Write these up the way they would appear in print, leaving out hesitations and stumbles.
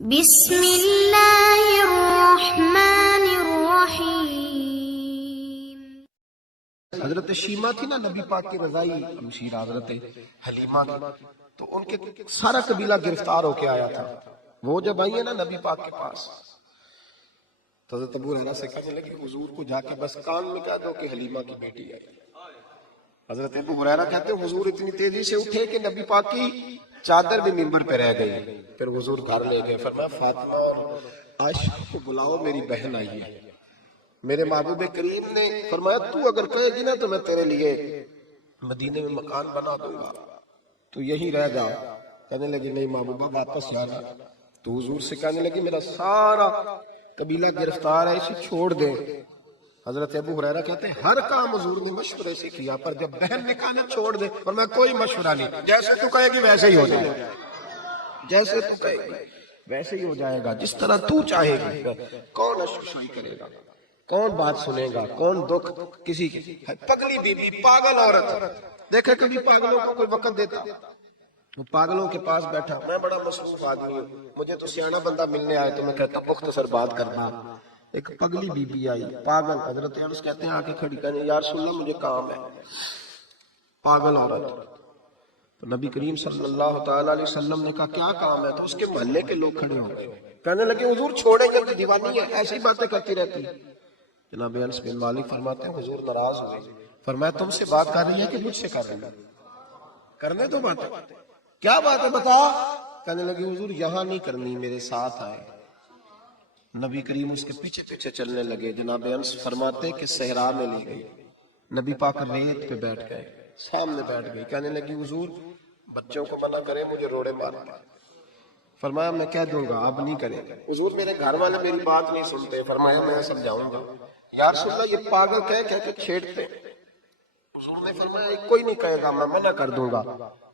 بسم اللہ الرحمن الرحیم۔ حضرت شیمہ تھی نا نبی پاک کی رضائی مشیرہ حضرت حلیمہ کی، تو ان کے سارا قبیلہ گرفتار ہو کے آیا تھا۔ وہ جب آئی ہے نا نبی پاک کے پاس تو حضرت ابو ہریرہ سے کہنے لگی حضور کو جا کے بس کان میں کہہ دو کہ حلیمہ کی بیٹی آئی۔ حضرت ابو ہریرہ کہتے ہیں حضور اتنی تیزی سے اٹھے کہ نبی پاک کی چادر بھی ممبر پہ رہ گئی۔ پھر حضور گھر لے گئے، فرمایا فاطمہ اور عائشہ کو بلاؤ، میری بہن آئی ہے۔ میرے محبوب کریم نے فرمایا تو اگر کہے گی نا تو میں تیرے لیے مدینے میں مکان بنا دوں گا، تو یہی رہ جا۔ کہنے لگی نہیں محبوبہ واپس جانا۔ تو حضور سے کہنے لگی میرا سارا قبیلہ گرفتار ہے، اسے چھوڑ دیں۔ حضرت ابو ہریرہ کہتے ہیں ہر کام حضور نے مشورے سے کیا، پر جب بہن نے کہا نا چھوڑ دے، اور میں کوئی مشورہ نہیں، جیسے تو کہے گی ویسے ہی ہو جائے گا، جیسے تو کہے گی ویسے ہی ہو جائے گا، جس طرح تو چاہے گی۔ کون اشکشائی کرے گا، کون بات سنے گا، کون دکھ کسی کی۔ پگلی بی بی، پاگل عورت، دیکھے کبھی پاگلوں کو کوئی وقت دیتا؟ وہ پاگلوں کے پاس بیٹھا، میں بڑا مصروف آدمی ہوں، مجھے تو سیاںا بندہ ملنے آئے تو میں کہتا مختصر بات کرنا۔ ایک پگلی بی بی آئی، پاگل، حضرت انس کہتے ہیں آ کے کھڑی کہنے یا رسول اللہ مجھے کام ہے۔ پاگل عورت، تو نبی کریم صلی اللہ تعالی علیہ وسلم نے کہا کیا کام ہے؟ تو اس کے محلے کے لوگ کھڑے ہو گئے، کہنے لگے حضور چھوڑیں جلدی، دیوانی ہے، ایسی باتیں کرتی رہتی۔ جناب انس بن مالک فرماتے ہیں حضور ناراض ہوئے، فرمایا تم سے بات کر رہی ہے کہ مجھ سے کر رہی ہے؟ کرنے دو باتیں، کیا بات ہے بتا؟ کہنے لگے حضور یہاں نہیں کرنی، میرے ساتھ آئے۔ نبی کریم اس کے پیچھے پیچھے چلنے لگے۔ جناب انس فرماتے کہ صحرا میں لے گئی، نبی پاک ریت پہ بیٹھ گئے، سامنے بیٹھ گئی، کہنے لگی حضور بچوں کو منع کریں، مجھے روڑے مارتے۔ فرمایا میں کہہ دوں گا، اب نہیں کریں۔ حضور میرے گھر والے میری بات نہیں سنتے، فرمایا میں سمجھاؤں گا۔ یا رسول اللہ یہ پاگل کہہ کے چھیڑتے۔ حضور نے فرمایا کوئی نہیں کہے گا، میں منع کر دوں گا۔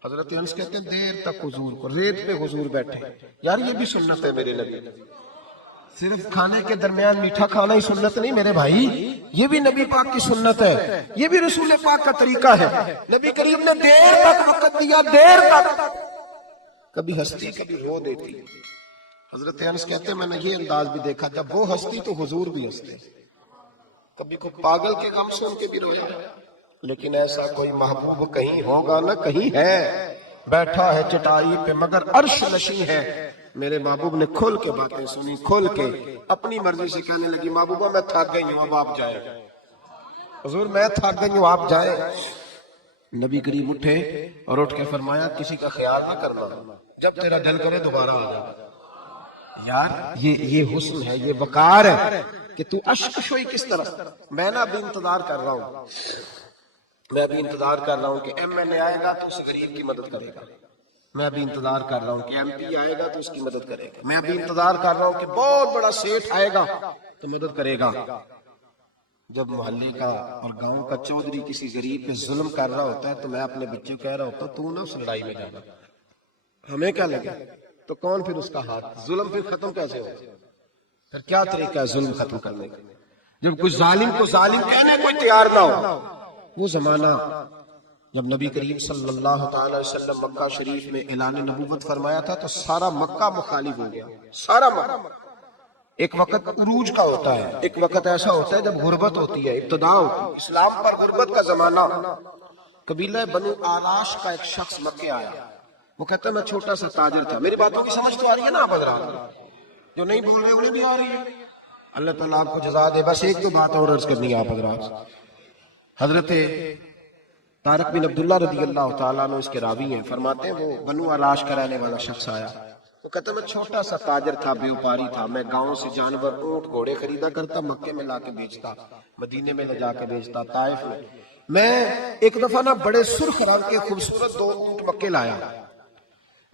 حضرت انس کہتے ہیں دیر تک حضور کو ریت پہ حضور بیٹھے۔ یار یہ بھی سنت ہے میرے نبی، صرف کھانے کے درمیان میٹھا کھانا ہی سنت نہیں میرے بھائی، یہ بھی نبی پاک کی سنت ہے، یہ بھی رسول پاک کا طریقہ ہے۔ نبی کریم نے دیر تک وقت دیا، دیر تک، کبھی ہستی کبھی رو دیتی۔ حضرت انس کہتے ہیں میں نے یہ انداز بھی دیکھا، جب وہ ہستی تو حضور بھی ہستے، کبھی کوئی پاگل کے غم سن کے بھی رویا۔ لیکن ایسا کوئی محبوب کہیں ہوگا نہ کہیں ہے، بیٹھا ہے چٹائی پہ مگر عرش نشیں ہے۔ میرے محبوب نے کھل کے باتیں سنی، کھل کے اپنی مرضی سے کہنے لگی محبوبہ میں تھک گئی ہوں، اب آپ جائیں۔ حضور میں تھک گئی ہوں، آپ جائیں۔ نبی کریم اٹھے اور اٹھ کے فرمایا کسی کا خیال نہ کرنا، جب تیرا دل کرے دوبارہ آ جا۔ یار یہ حسن ہے، یہ وقار ہے کہ تو اشک شوئی کس طرح۔ میں نا ابھی انتظار کر رہا ہوں، میں ابھی انتظار کر رہا ہوں کہ ایم این اے آئے گا تو اس غریب کی مدد کرے گا، میں ابھی انتظار کر رہا ہوں کہ ایم پی آئے گا تو اس کی مدد کرے گا، میں ابھی انتظار کر رہا ہوں کہ بہت بڑا سیٹھ آئے گا تو مدد کرے گا۔ جب محلے کا اور گاؤں کا چودھری کسی غریب پہ ظلم کر رہا ہوتا ہے تو میں اپنے بچے کو کہہ رہا ہوتا ہوں تو نہ اس لڑائی میں جانا، ہمیں کیا لگے، تو کون پھر اس کا ہاتھ، ظلم پھر ختم کیسے ہو؟ پھر کیا طریقہ ہے ظلم ختم کرنے کا؟ جب کوئی ظالم کو ظالم کہنے کوئی تیار نہ ہو۔ وہ زمانہ جب نبی کریم صلی اللہ تعالی وسلم مکہ شریف میں اعلان نبوت فرمایا تھا تو سارا مکہ مخالف ہو گیا، سارا مکہ۔ ایک وقت عروج کا ہوتا ہے، ایک وقت ایسا ہوتا ہے جب غربت ہوتی ہے، ابتدا ہوتی ہے، اسلام پر غربت کا زمانہ۔ قبیلہ بنو آلاش کا ایک شخص مکے آیا، وہ کہتا ہے میں چھوٹا سا تاجر تھا۔ میری باتوں کی سمجھ تو آ رہی ہے نا آپ حضرات؟ جو نہیں بول رہے انہیں بھی آ رہی ہے؟ اللہ تعالیٰ آپ کو جزا دے۔ بس ایک دو بات اور عرض کرنی ہے آپ حضرات۔ حضرت طارق بن عبداللہ رضی اللہ تعالیٰ عنہ اس کے راوی ہیں، فرماتے ہیں وہ بنو آلاش کا رہنے والا شخص آیا، وہ کہتا میں چھوٹا سا تاجر تھا، بیوپاری تھا، میں گاؤں سے جانور اونٹ گھوڑے خریدا کرتا، مکے میں لا کے بیچتا، مدینے میں لے جا کے بیچتا، طائف میں ایک دفعہ نا بڑے سرخ رنگ کے خوبصورت 2 اونٹ مکے لایا۔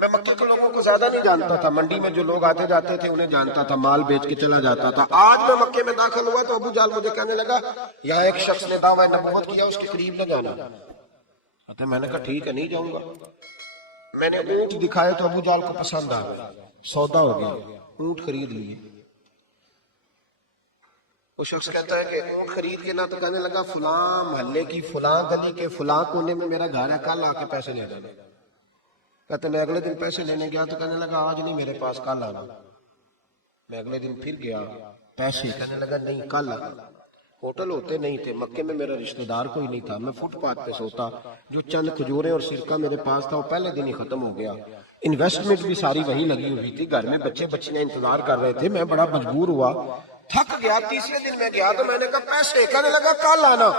میں مکے کے لوگوں کو زیادہ نہیں جانتا تھا، منڈی میں جو لوگ آتے جاتے تھے انہیں جانتا تھا، مال بیچ کے چلا جاتا تھا۔ آج میں مکے میں داخل ہوا تو ابو جہل مجھے کہنے لگا یہاں ایک شخص نے دعویٰ نبوت کیا، اس کے قریب نہ جانا۔ میں نے کہا ٹھیک ہے نہیں جاؤں گا۔ میں نے اونٹ دکھائے تو ابو جہل کو پسند آ گیا، سودا ہو گیا، اونٹ خرید لیے۔ وہ شخص کہتا ہے کہ اونٹ خرید کے نہ تو کہنے لگا فلاں محلے کی فلاں گلی کے فلاں کونے میں میرا گھر ہے، کل آ کے پیسے لے جانا۔ کہتے میں اگلے دن پیسے لینے گیا تو کہنے لگا آج نہیں میرے پاس، کل آنا۔ میں اگلے دن پھر گیا، پیسے کہنے لگا نہیں کل ہوٹل ہوتے نہیں تھے، مکے میں میرا رشتہ دار کوئی نہیں تھا، میں فٹ پاتھ پہ سوتا، جو چند کھجوریں اور سرکہ میرے پاس تھا وہ پہلے دن ہی ختم ہو گیا، انویسٹمنٹ بھی ساری وہی لگی ہوئی تھی، گھر میں بچے بچیاں انتظار کر رہے تھے، میں بڑا مجبور ہوا، تھک گیا، تیسرے دن میں گیا تو میں نے کہا پیسے، کہنے لگا کل آنا،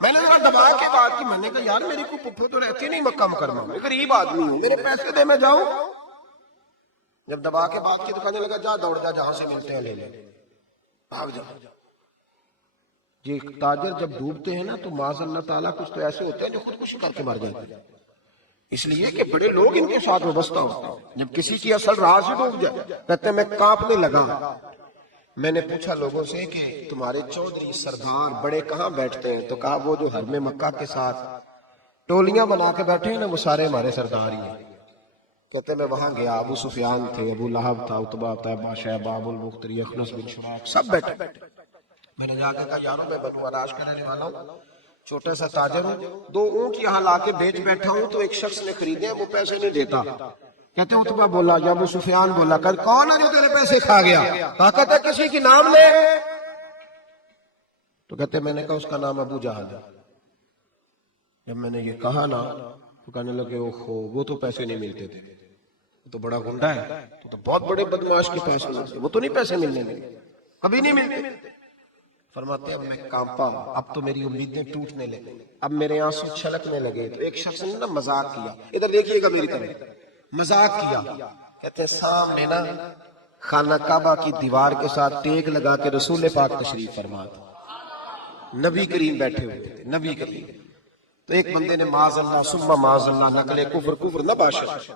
میں نے ذرا دبا کے بات کی، میں نے کہا یار میری کو پپھو تو رہتی نہیں مکہ مکرمہ میں، غریب آدمی ہوں، میرے پیسے دے میں جاؤں، جب دبا کے بات کی تو کہنے لگا جا دوڑ جا جہاں سے ملتے ہیں لے لے، بھاگ جا۔ یہ تاجر جب ڈوبتے ہیں نا تو معاذ اللہ تعالیٰ کچھ تو ایسے ہوتے ہیں جو خودکشی کر کے مر جاتے ہیں، اس لیے کہ بڑے لوگ ان کے ساتھ وابستہ ہوتے ہیں، جب کسی کی اصل راہ سے ڈوب جائے کہتے ہیں میں کانپنے لگا۔ میں نے پوچھا لوگوں سے کہ تمہارے چودھری سردار بڑے کہاں بیٹھتے ہیں، تو کہا وہ جو حرم مکہ کے ساتھ ٹولیاں بنا کے بیٹھے ہیں نا وہ سارے ہمارے سردار ہی ہیں۔ کہتے میں وہاں گیا، ابو سفیان تھے، ابو لہب تھا، عتبہ طیبہ شیبہ ابو البختری اخنس بن شراق سب بیٹھے۔ میں نے جا کے کہا یارو میں بنو عراش کا رہنے والا ہوں، چھوٹا سا تاجر ہوں، 2 اونٹ یہاں لا کے بیچ بیٹھا ہوں تو ایک شخص نے خریدے ہیں وہ پیسے نہیں دیتا۔ کہتے عتبہ بولا یا ابو سفیان بولا کہ کون ہے جو تیرے پیسے کھا گیا؟ کہا کہتا کسی کی نام لے، تو کہتے میں نے کہا اس کا نام ابو جہل ہے۔ جب میں نے یہ کہا نا تو کہنے لگے اوہو وہ تو پیسے نہیں ملتے تھے، وہ تو بڑا گنڈا ہے، تو بہت بڑے بدماش کے پاس وہ تو نہیں پیسے ملنے میں کبھی نہیں ملتے۔ فرماتے اب میں کانپا، اب تو میری امیدیں ٹوٹنے لگی، اب میرے آنسو چھلکنے لگے۔ تو ایک شخص نے نا مذاق کیا، ادھر دیکھیے گا میری طرف، مذاق کیا، کہتے ہیں سامنے نا خانہ کعبہ کی دیوار کے ساتھ ٹیک لگا کے رسول پاک تشریف فرما تھا، نبی کریم بیٹھے ہوئے تھے، نبی کریم۔ تو ایک بندے نے معاذ اللہ ثم معاذ اللہ نقل کفر نہ باشد،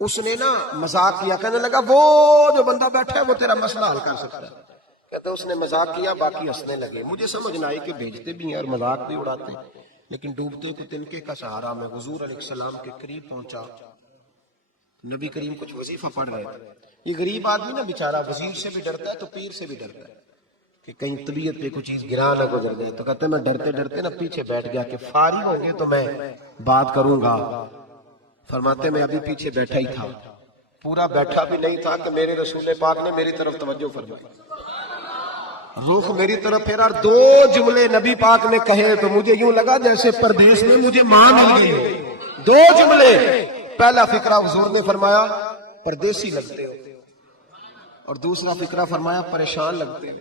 اس نے نا مذاق کیا، کہنے لگا وہ جو بندہ بیٹھا ہے وہ تیرا مسئلہ حل کر سکتا ہے۔ کہتے اس نے مذاق کیا، باقی ہنسنے لگے۔ مجھے سمجھ نہ آئی کہ بھیجتے بھی ہیں اور مذاق بھی اڑاتے ہیں، لیکن ڈوبتے کو تنکے کا سہارا میں حضور علیہ السلام کے قریب پہنچا، نبی کریم کچھ وظیفہ پڑھ رہے تھے۔ یہ غریب آدمی نا بیچارہ وزیر سے بھی ڈرتا ہے تو پیر سے بھی ڈرتا ہے کہ کہیں طبیعت پہ کچھ چیز گرا نہ گزر جائے، تو کہتے میں ڈرتے ڈرتے نا پیچھے بیٹھ گیا کہ فارغ ہوں گے تو میں بات کروں گا۔ فرماتے میں ابھی پیچھے بیٹھا ہی تھا، پورا بیٹھا بھی نہیں تھا کہ میرے رسول پاک نے میری طرف توجہ فرمائی، رخ میری طرف پھیرا، 2 جملے نبی پاک نے کہے تو مجھے یوں لگا جیسے پردیس میں مجھے ماں مل گئی۔ 2 جملے، پہلا فقرہ حضور نے فرمایا پردیسی لگتے ہو، اور دوسرا فقرہ فرمایا پریشان لگتے ہو۔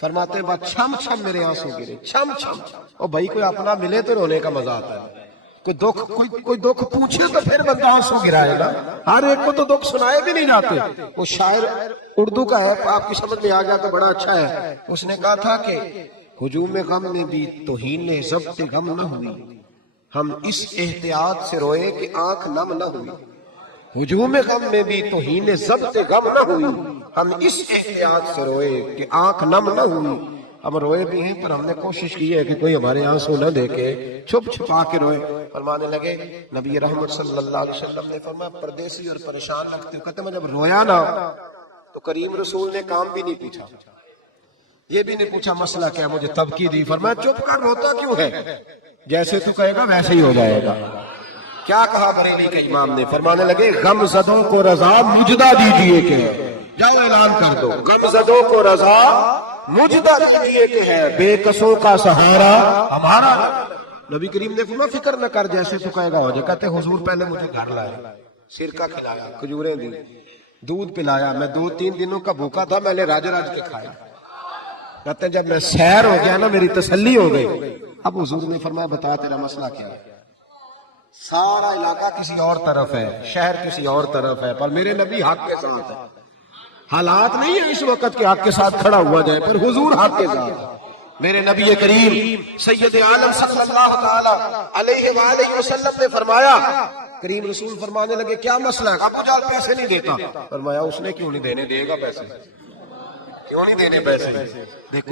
فرماتے بعد چھم چھم میرے آنسو گرے، چھم چھم۔ اور بھائی کوئی اپنا ملے تو رونے کا مزہ آتا ہے، کوئی دکھ پوچھے تو پھر بندہ آنسو گرائے گا، ہر ایک کو تو دکھ سنائے بھی نہیں جاتے۔ وہ شاعر اردو کا ہے، آپ کی سمجھ میں آ گیا تو بڑا اچھا ہے۔ اس نے کہا تھا کہ ہجوم غم میں بھی توہین ضبط غم نہ ہوئی، ہم اس احتیاط سے روئے کہ آنکھ نم نہ ہوئی۔ ہجوم غم میں بھی توہین ضبط غم نہ ہوئی، ہم اس احتیاط سے روئے کہ آنکھ نم نہ ہوئی۔ ہم روئے بھی ہیں پر ہم نے کوشش کی ہے کہ کوئی ہمارے آنسو نہ دیکھے، چھپ چھپا کے روئے۔ فرمانے لگے نبی رحمت صلی اللہ علیہ وسلم نے فرمایا پردیسی اور پریشان لگتے ہو، کہتے میں جب رویا نا تو کریم رسول نے کام بھی نہیں پوچھا، یہ بھی نہیں پوچھا مسئلہ کیا، مجھے تبکی دی، فرمایا چپ کر، روتا کیوں ہے؟ جیسے تو کہے گا ویسے ہی ہو جائے گا۔ کیا کہا بریلی کے امام نے؟ فرمانے لگے غم زدوں کو رضا مجدہ دیجئے کہ جاؤ اعلان کر دو، غم زدوں کو رضا مجدہ دیجئے کہ ہے بے کسوں کا سہارا ہمارا۔ نبی کریم نے فرمایا فکر نہ کر، جیسے تو کہے گا ہو جائے۔ کہتے حضور پہلے مجھے گھر لائے، سرکہ کھلایا، کھجوریں دی، دودھ پلایا، میں 2-3 دنوں کا بھوکا تھا، میں نے راج کے کھایا۔ کہتے جب میں سیر ہو گیا نا میری تسلی ہو گئی۔ اب حضور نے فرمایا بتا تیرا مسئلہ کیا ہے؟ سارا علاقہ کسی اور طرف ہے، شہر کسی اور طرف ہے، پر میرے نبی حق کے ساتھ ہے۔ حالات نہیں ہے اس وقت کہ حق کے ساتھ کھڑا ہوا جائے، پر حضور حق کے ساتھ ہے۔ میرے نبی کریم سید عالم صلی اللہ تعالی علیہ وآلہ وسلم نے فرمایا، کریم رسول فرمانے لگے کیا مسئلہ ہے؟ ابو جہل پیسے نہیں دیتا۔ فرمایا اس نے کیوں نہیں دینے، دے گا پیسے، کیوں نہیں دینے پیسے؟ دیکھ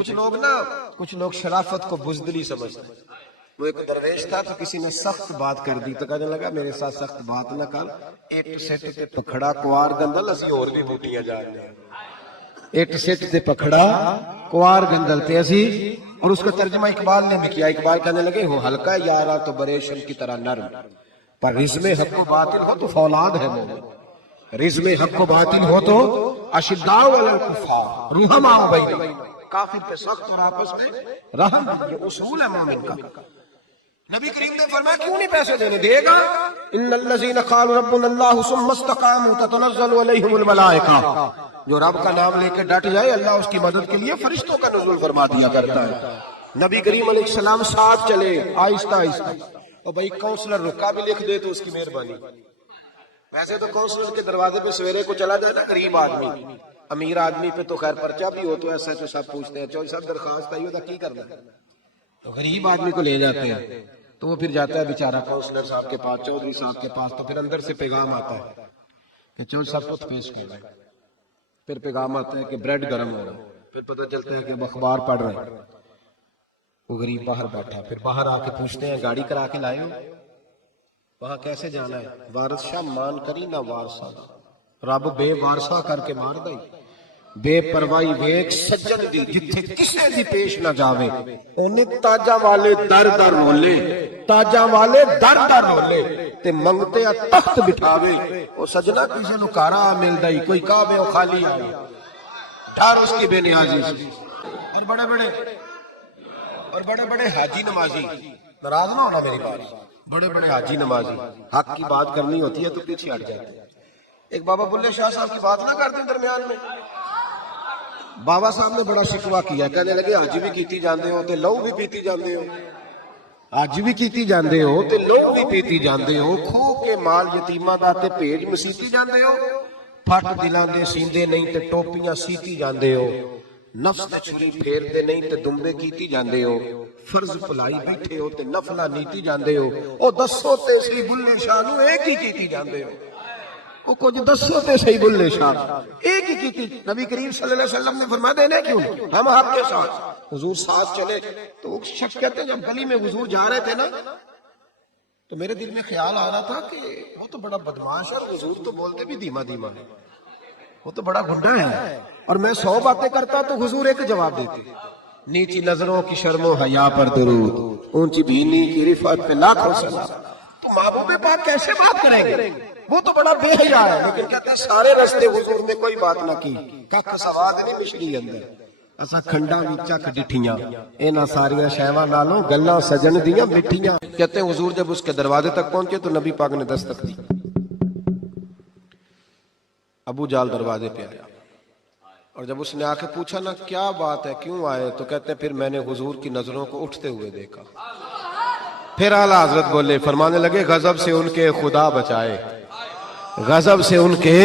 کچھ لوگ شرافت کو بزدلی سمجھتے ہیں۔ وہ ایک درویش تھا تو کسی نے سخت بات کر دی تو کہنے لگا میرے ساتھ سخت بات نہ کر، ایک سیٹ تے پکھڑا کوار گندل اسی اور بھی بوٹیاں جا رہے ہیں، ایک سیٹ تے پکھڑا کوار گندل تے اسی۔ اور اس کا ترجمہ اقبال نے بھی کیا، اقبال کہنے لگے ہو ہلکا یارا تو بریشم کی طرح نرم، پر رزم حق و باطل ہو تو فولاد ہے مومن، رزم حق و باطل ہو تو اشداء علی الکفار رحماء بینہم، کافر پہ سخت اور آپس میں رحم، یہ اصول ہے مومن کا۔ نبی کریم نے فرمایا کیوں نہیں پیسے دینے؟ دے گا۔ ان الذین قالوا ربنا اللہ ثم استقاموا تتنزل علیہم الملائکہ، جو رب کا نام لے کے ڈٹ جائے اللہ اس کی مدد کے لیے فرشتوں کا نزول فرما دیا کرتا ہے۔ نبی کریم علیہ السلام ساتھ چلے آہستہ آہستہ، اور بھائی کونسلر رکا بھی لکھ دے تو اس کی مہربانی۔ ویسے تو کونسلر کے دروازے پہ سویرے کو چلا جائے نا غریب آدمی، امیر آدمی پہ تو خیر پرچہ بھی ہو تو ایسا تو سب پوچھتے ہیں چوہدری صاحب درخواست آئی ہوتا کی کرنا ہے، تو غریب آدمی کو لے جاتے ہیں تو وہ پھر جاتا ہے بیچارہ کونسلر صاحب کے پاس، چودھری صاحب کے پاس، تو پھر اندر سے پیغام آتا ہے کہ چودھری صاحب کو پیش کرنا ہے، پھر پیغام آتا ہے کہ بریڈ گرم ہو رہا ہے، پھر پتہ چلتا ہے کہ اخبار پڑھ رہے ہیں، وہ غریب باہر بیٹھا، پھر باہر آ کے پوچھتے ہیں گاڑی کرا کے لائے ہو؟ وہاں کیسے جانا ہے؟ وارث شاہ مان کری نہ وارثہ، رب بے وارثہ کر کے مار دئی، بے پرواہی ویک سجن دی جتھے کسے دی پیش نہ جاوے، انہیں تاجاں والے در در رولے، تاجاں والے در در رولے تے منگتے تخت بٹھاوے، او سجنا کسی نو کارا مل دئی، کوئی کعبے او خالی آئی، ڈر اس کی بے نیازی سے۔ اور بڑے بڑے حاجی نمازی، ناراض نہ ہونا میری بات، بڑے بڑے حاجی نمازی حق کی بات کرنی ہوتی ہے تو پیچھے ہٹ جاتے ہیں۔ ایک بابا بلے شاہ صاحب کی بات نہ کرتے درمیان میں، بابا صاحب نے بڑا شکوہ کیا، کہنے لگے حج بھی کیتی جاندے ہو تے لہو بھی پیتی جاندے ہو، حج بھی کیتی جاندے ہو تے لہو بھی پیتی جاندے ہو، کھو کے مال یتیماں دا تے بھیج مسیتی جاندے ہو، پھٹ دلاں دے سیندے نہیں تے ٹوپیاں سیتی جاندے ہو، نفس تے چھری پھیر دے نہیں تے دمبے کیتی جاندے ہو، فرض پلائی بیٹھے ہو تے نفلہ نیتی جاندے ہو، او دسو تے سی بلے شاہ نو ایک ہی کیتی جاندے ہو، او کچھ دسو تے سی بلے شاہ ایک ہی کیتی۔ نبی کریم صلی اللہ علیہ وسلم نے فرمایا دینے کیوں نہیں؟ ہم آپ کے ساتھ، حضور ساتھ چلے تو وہ شخص کہتے ہیں جب گلی میں حضور جا رہے تھے نا تو میرے دل میں خیال آ رہا تھا کہ وہ تو بڑا بدماش ہے، حضور تو بولتے بھی دھیما دھیما ہے، وہ تو بڑا گنڈا ہے، اور میں 100 باتیں کرتا تو حضور ایک جواب دیتے، نیچی نظروں کی شرم و حیا پر درود، اونچی بینی کی رفعت پہ لاکھوں سلام۔ تو محبوب پاک کیسے بات کریں گے؟ وہ تو بڑا بے حیا ہے، لیکن کہتے ہیں سارے رستے حضور نے کوئی بات نہ کی، ککھ سواد نہیں مچھلی اندر، اسا کھنڈا بھی چکھ ڈٹھیاں، اینا ساریاں شیواں نالوں گلاں سجن دیاں مٹھیاں۔ کہتے ہیں حضور جب اس کے دروازے تک پہنچے تو نبی پاک نے دستک دی، ابو جال دروازے پہ آیا، اور جب اس نے آ کے پوچھا نا کیا بات ہے کیوں آئے، تو کہتے ہیں پھر میں نے حضور کی نظروں کو اٹھتے ہوئے دیکھا، پھر اعلیٰ حضرت بولے، فرمانے لگے غضب سے ان کے خدا بچائے، غضب سے ان کے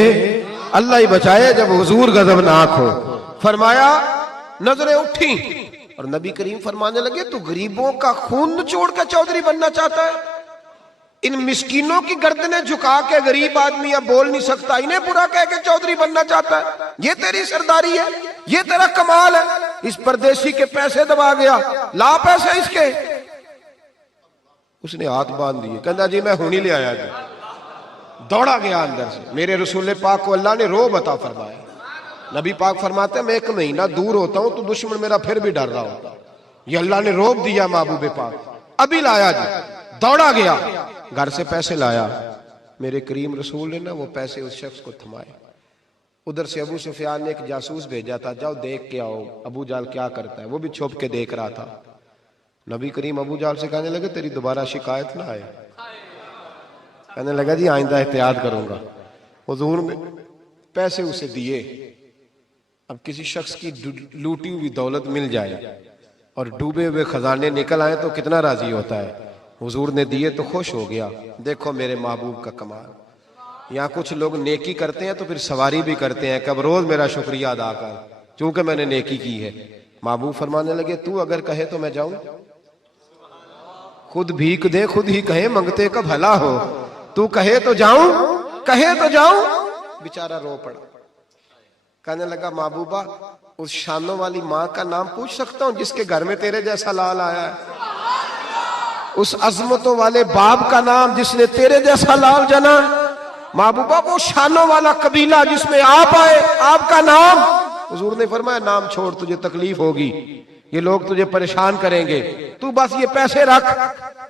اللہ ہی بچائے جب حضور غضبناک ہو۔ فرمایا نظریں اٹھیں، اور نبی کریم فرمانے لگے تو غریبوں کا خون نچوڑ کے چودھری بننا چاہتا ہے؟ ان مسکینوں کی گردنیں جھکا کے غریب آدمی اب بول نہیں سکتا، انہیں برا کہہ کے چودھری بننا چاہتا ہے؟ یہ تیری سرداری ہے، یہ تیرا کمال ہے؟ اس پردیسی کے پیسے دبا گیا، لا پیسے اس کے۔ اس نے ہاتھ باندھ دیے، کہنا جی میں ہونی لے آیا جی، دوڑا گیا اندر سے۔ میرے رسول پاک کو اللہ نے رعب عطا فرمایا، نبی پاک فرماتے ہیں میں 1 مہینہ دور ہوتا ہوں تو دشمن میرا پھر بھی ڈر رہا ہوتا، یہ اللہ نے رعب دیا محبوب پاک۔ ابھی لایا جی، دوڑا گیا، گھر سے پیسے لایا، میرے کریم رسول نے نا وہ پیسے اس شخص کو تھمائے۔ ادھر سے ابو سفیان نے ایک جاسوس بھیجا تھا، جاؤ دیکھ کے آؤ ابو جال کیا کرتا ہے، وہ بھی چھپ کے دیکھ رہا تھا۔ نبی کریم ابو جال سے کہنے لگے تیری دوبارہ شکایت نہ آئے، کہنے لگا جی آئندہ احتیاط کروں گا۔ حضور نے پیسے اسے دیے، اب کسی شخص کی لوٹی ہوئی دولت مل جائے اور ڈوبے ہوئے خزانے نکل آئے تو کتنا راضی ہوتا ہے۔ حضور نے دیے تو خوش ہو گیا، دیکھو میرے محبوب کا کمال۔ یہاں کچھ لوگ نیکی کرتے ہیں تو پھر سواری بھی کرتے ہیں کہ اب روز میرا شکریہ ادا کر چونکہ میں نے نیکی کی ہے۔ محبوب فرمانے لگے تو اگر کہے تو میں جاؤں، خود بھیک دے خود ہی کہے منگتے کا بھلا ہو، تو کہے تو جاؤں کہے تو جاؤں۔ بیچارہ رو پڑا، کہنے لگا محبوبہ اس شانوں والی ماں کا نام پوچھ سکتا ہوں جس کے گھر میں تیرے جیسا لال آیا ہے؟ اس عظمتوں والے باپ کا نام جس نے تیرے جیسا لال جنا؟ محبوبہ وہ شانوں والا قبیلہ جس میں آپ آئے، آپ کا نام؟ حضور نے فرمایا نام چھوڑ، تجھے تکلیف ہوگی، یہ لوگ تجھے پریشان کریں گے، تو بس یہ پیسے رکھ۔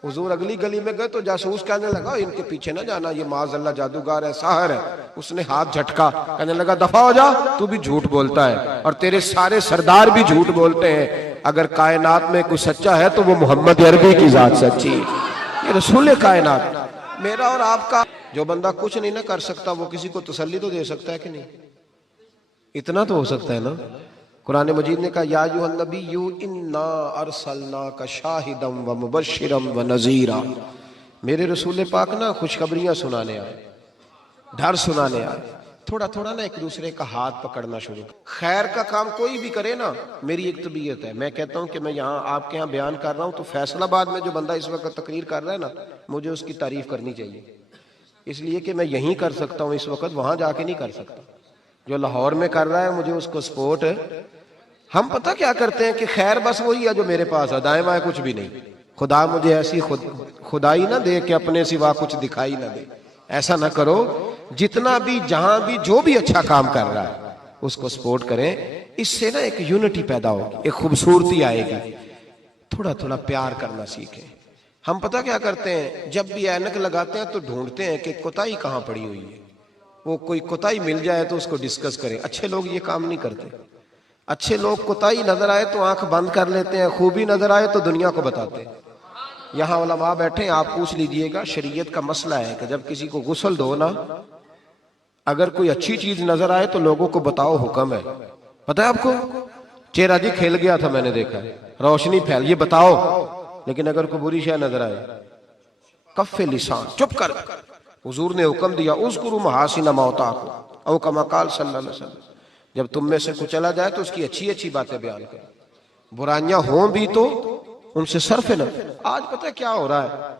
حضور اگلی گلی میں گئے تو جاسوس کہنے لگا ان کے پیچھے نہ جانا، یہ معاذ اللہ جادوگر ہے، ساحر ہے۔ اس نے ہاتھ جھٹکا، کہنے لگا دفع ہو جا، تو بھی جھوٹ بولتا ہے اور تیرے سارے سردار بھی جھوٹ بولتے ہیں، اگر کائنات میں کوئی سچا ہے تو وہ محمد عربی کی ذات سچی ہے، یہ رسول کائنات۔ میرا اور آپ کا جو بندہ کچھ نہیں نہ کر سکتا وہ کسی کو تسلی تو دے سکتا ہے کہ نہیں؟ اتنا تو ہو سکتا ہے نا۔ قرآن مجید نے کہا یا ایھا النبی انا ارسلناک شاہدا ومبشرا ونذیرا، میرے رسول پاک نا خوشخبریاں سنانے آئے، ڈر سنانے آئے۔ تھوڑا تھوڑا نا ایک دوسرے کا ہاتھ پکڑنا شروع، خیر کا کام کوئی بھی کرے نا، میری ایک طبیعت ہے، میں کہتا ہوں کہ میں یہاں آپ کے یہاں بیان کر رہا ہوں تو فیصل آباد میں جو بندہ اس وقت تقریر کر رہا ہے نا، مجھے اس کی تعریف کرنی چاہیے، اس لیے کہ میں یہیں کر سکتا ہوں اس وقت، وہاں جا کے نہیں کر سکتا۔ جو لاہور میں کر رہا ہے مجھے اس کو سپورٹ ہے۔ ہم پتہ کیا کرتے ہیں کہ خیر بس وہی ہے جو میرے پاس ہے، دائیں بائیں کچھ بھی نہیں۔ خدا مجھے ایسی خدائی نہ دے کہ اپنے سوا کچھ دکھائی نہ دے، ایسا نہ کرو۔ جتنا بھی جہاں بھی جو بھی اچھا کام کر رہا ہے اس کو سپورٹ کریں، اس سے نا ایک یونٹی پیدا ہوگی، ایک خوبصورتی آئے گی۔ تھوڑا تھوڑا پیار کرنا سیکھیں۔ ہم پتہ کیا کرتے ہیں، جب بھی اینک لگاتے ہیں تو ڈھونڈتے ہیں کہ کوتاہی کہاں پڑی ہوئی ہے، وہ کوئی کوتاہی مل جائے تو اس کو ڈسکس کریں۔ اچھے لوگ یہ کام نہیں کرتے، اچھے لوگ کوتاہی نظر آئے تو آنکھ بند کر لیتے ہیں، خوبی نظر آئے تو دنیا کو بتاتے ہیں۔ یہاں علماء بیٹھے ہیں، آپ پوچھ لیجئے گا، شریعت کا مسئلہ ہے کہ جب کسی کو غسل دو نا، اگر کوئی اچھی چیز نظر آئے تو لوگوں کو بتاؤ، حکم ہے۔ پتہ ہے آپ کو، چہرہ جی کھل گیا تھا، میں نے دیکھا ہے، روشنی پھیل، یہ بتاؤ۔ لیکن اگر کوئی بری شے نظر آئے، کف لسان، چپ کر۔ حضور نے حکم دیا اذکروا محاسن موتاکم، او کما قال صلی اللہ علیہ وسلم، جب تم میں سے کوئی چلا جائے تو اس کی اچھی اچھی باتیں بیان کرو، برائیاں ہوں بھی تو ان سے صرف نہ۔ آج پتہ ہے کیا ہو رہا ہے،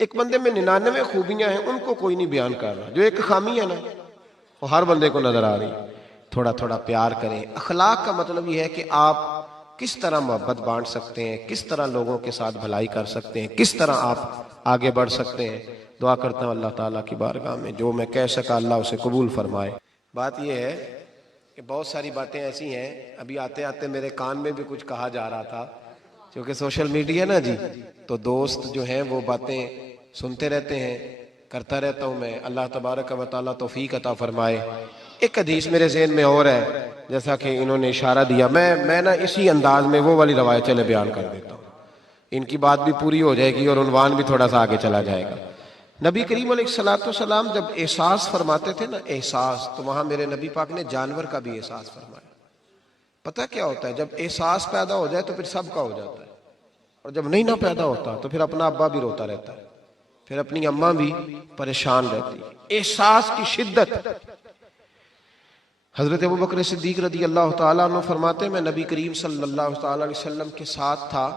ایک بندے میں 99 خوبیاں ہیں، ان کو کوئی نہیں بیان کر رہا، جو ایک خامی ہے نا وہ ہر بندے کو نظر آ رہی۔ تھوڑا تھوڑا پیار کریں۔ اخلاق کا مطلب یہ ہے کہ آپ کس طرح محبت بانٹ سکتے ہیں، کس طرح لوگوں کے ساتھ بھلائی کر سکتے ہیں، کس طرح آپ آگے بڑھ سکتے ہیں۔ دعا کرتا ہوں اللہ تعالیٰ کی بارگاہ میں جو میں کہہ سکا اللہ اسے قبول فرمائے۔ بات یہ ہے کہ بہت ساری باتیں ایسی ہیں، ابھی آتے آتے میرے کان میں بھی کچھ کہا جا رہا تھا، کیونکہ سوشل میڈیا نا جی، تو دوست جو ہیں وہ باتیں سنتے رہتے ہیں، کرتا رہتا ہوں میں۔ اللہ تبارک و تعالیٰ توفیق عطا فرمائے۔ ایک حدیث میرے ذہن میں اور ہے، جیسا کہ انہوں نے اشارہ دیا، میں نا اسی انداز میں وہ والی روایت چلے بیان کر دیتا ہوں، ان کی بات بھی پوری ہو جائے گی اور عنوان بھی تھوڑا سا آگے چلا جائے گا۔ نبی کریم علیہ السلام جب احساس فرماتے تھے نا، احساس، تو وہاں میرے نبی پاک نے جانور کا بھی احساس فرمایا۔ پتہ کیا ہوتا ہے، جب احساس پیدا ہو جائے تو پھر سب کا ہو جاتا ہے، اور جب نہیں نہ پیدا ہوتا تو پھر اپنا ابا بھی روتا رہتا ہے، پھر اپنی اماں بھی پریشان رہتی ہے۔ احساس کی شدت۔ حضرت ابوبکر صدیق رضی اللہ تعالیٰ عنہ فرماتے ہیں، میں نبی کریم صلی اللہ تعالیٰ علیہ وسلم کے ساتھ تھا،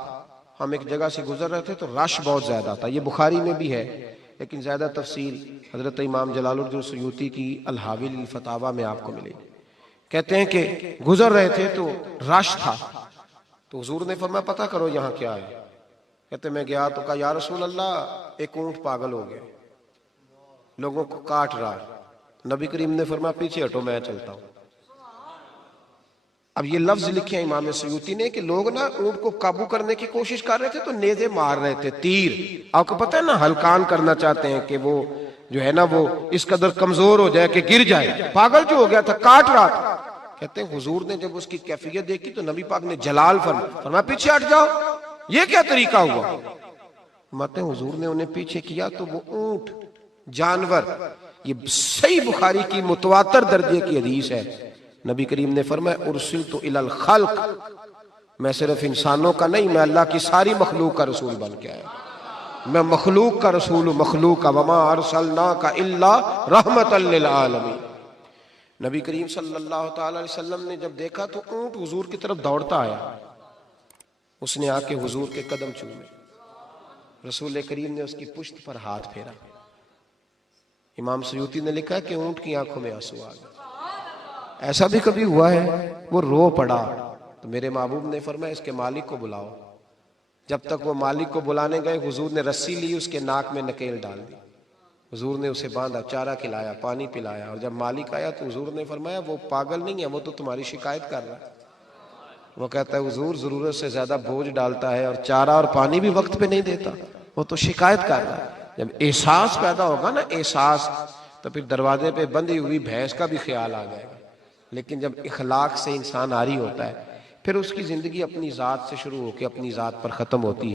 ہم ایک جگہ سے گزر رہے تھے تو رش بہت زیادہ تھا۔ یہ بخاری میں بھی ہے لیکن زیادہ تفصیل حضرت امام جلال الدین سیوطی کی الحاوی للفتاوی میں آپ کو ملے گی۔ کہتے ہیں کہ گزر رہے تھے تو رش تھا، تو حضور نے فرمایا پتہ کرو یہاں کیا ہے۔ کہتے میں گیا تو کہا یا رسول اللہ، ایک اونٹ پاگل ہو گیا، لوگوں کو کاٹ رہا ہے۔ نبی کریم نے فرمایا پیچھے ہٹو، میں چلتا ہوں۔ اب یہ لفظ لکھے ہیں امام سیوطی نے کہ لوگ نا اونٹ کو قابو کرنے کی کوشش کر رہے تھے تو نیزے مار رہے تھے، تیر، آپ کو پتہ ہے نا، ہلکان کرنا چاہتے ہیں کہ وہ جو ہے نا وہ اس قدر کمزور ہو جائے کہ گر جائے۔ پاگل جو ہو گیا تھا، کاٹ رہا تھا۔ کہتے ہیں حضور نے جب اس کی کیفیت دیکھی تو نبی پاک نے جلال فرمایا پیچھے ہٹ جاؤ، یہ کیا طریقہ ہوا؟ فرماتے ہیں حضور نے انہیں پیچھے کیا تو وہ اونٹ، جانور، یہ صحیح بخاری کی متواتر درجے کی حدیث ہے، نبی کریم نے فرمایا ارسلت الی الخلق، میں صرف انسانوں کا نہیں، میں اللہ کی ساری مخلوق کا رسول بن کے آیا، میں مخلوق کا رسول ہوں، مخلوق کا، وما ارسلناک الا رحمتا للعالمین۔ نبی کریم صلی اللہ تعالی علیہ وسلم نے جب دیکھا تو اونٹ حضور کی طرف دوڑتا آیا، اس نے آ کے حضور کے قدم چومے، رسول کریم نے اس کی پشت پر ہاتھ پھیرا۔ امام سیوطی نے لکھا ہے کہ اونٹ کی آنکھوں میں آنسو آ گئے۔ ایسا بھی کبھی ہوا ہے وہ رو پڑا تو میرے محبوب نے فرمایا اس کے مالک کو بلاؤ۔ جب تک وہ مالک کو بلانے گئے حضور نے رسی لی، اس کے ناک میں نکیل ڈال دی، حضور نے اسے باندھا، چارہ کھلایا، پانی پلایا، اور جب مالک آیا تو حضور نے فرمایا وہ پاگل نہیں ہے، وہ تو تمہاری شکایت کر رہا ہے۔ وہ کہتا ہے حضور ضرورت سے زیادہ بوجھ ڈالتا ہے اور چارہ اور پانی بھی وقت پہ نہیں دیتا. وہ تو شکایت کر رہا ہے. جب احساس پیدا ہوگا نا احساس, تو پھر دروازے پہ بندھی ہوئی بھینس کا بھی خیال آ جائے گا. لیکن جب اخلاق سے انسان عاری ہوتا ہے پھر اس کی زندگی اپنی ذات سے شروع ہو کے اپنی ذات پر ختم ہوتی ہے.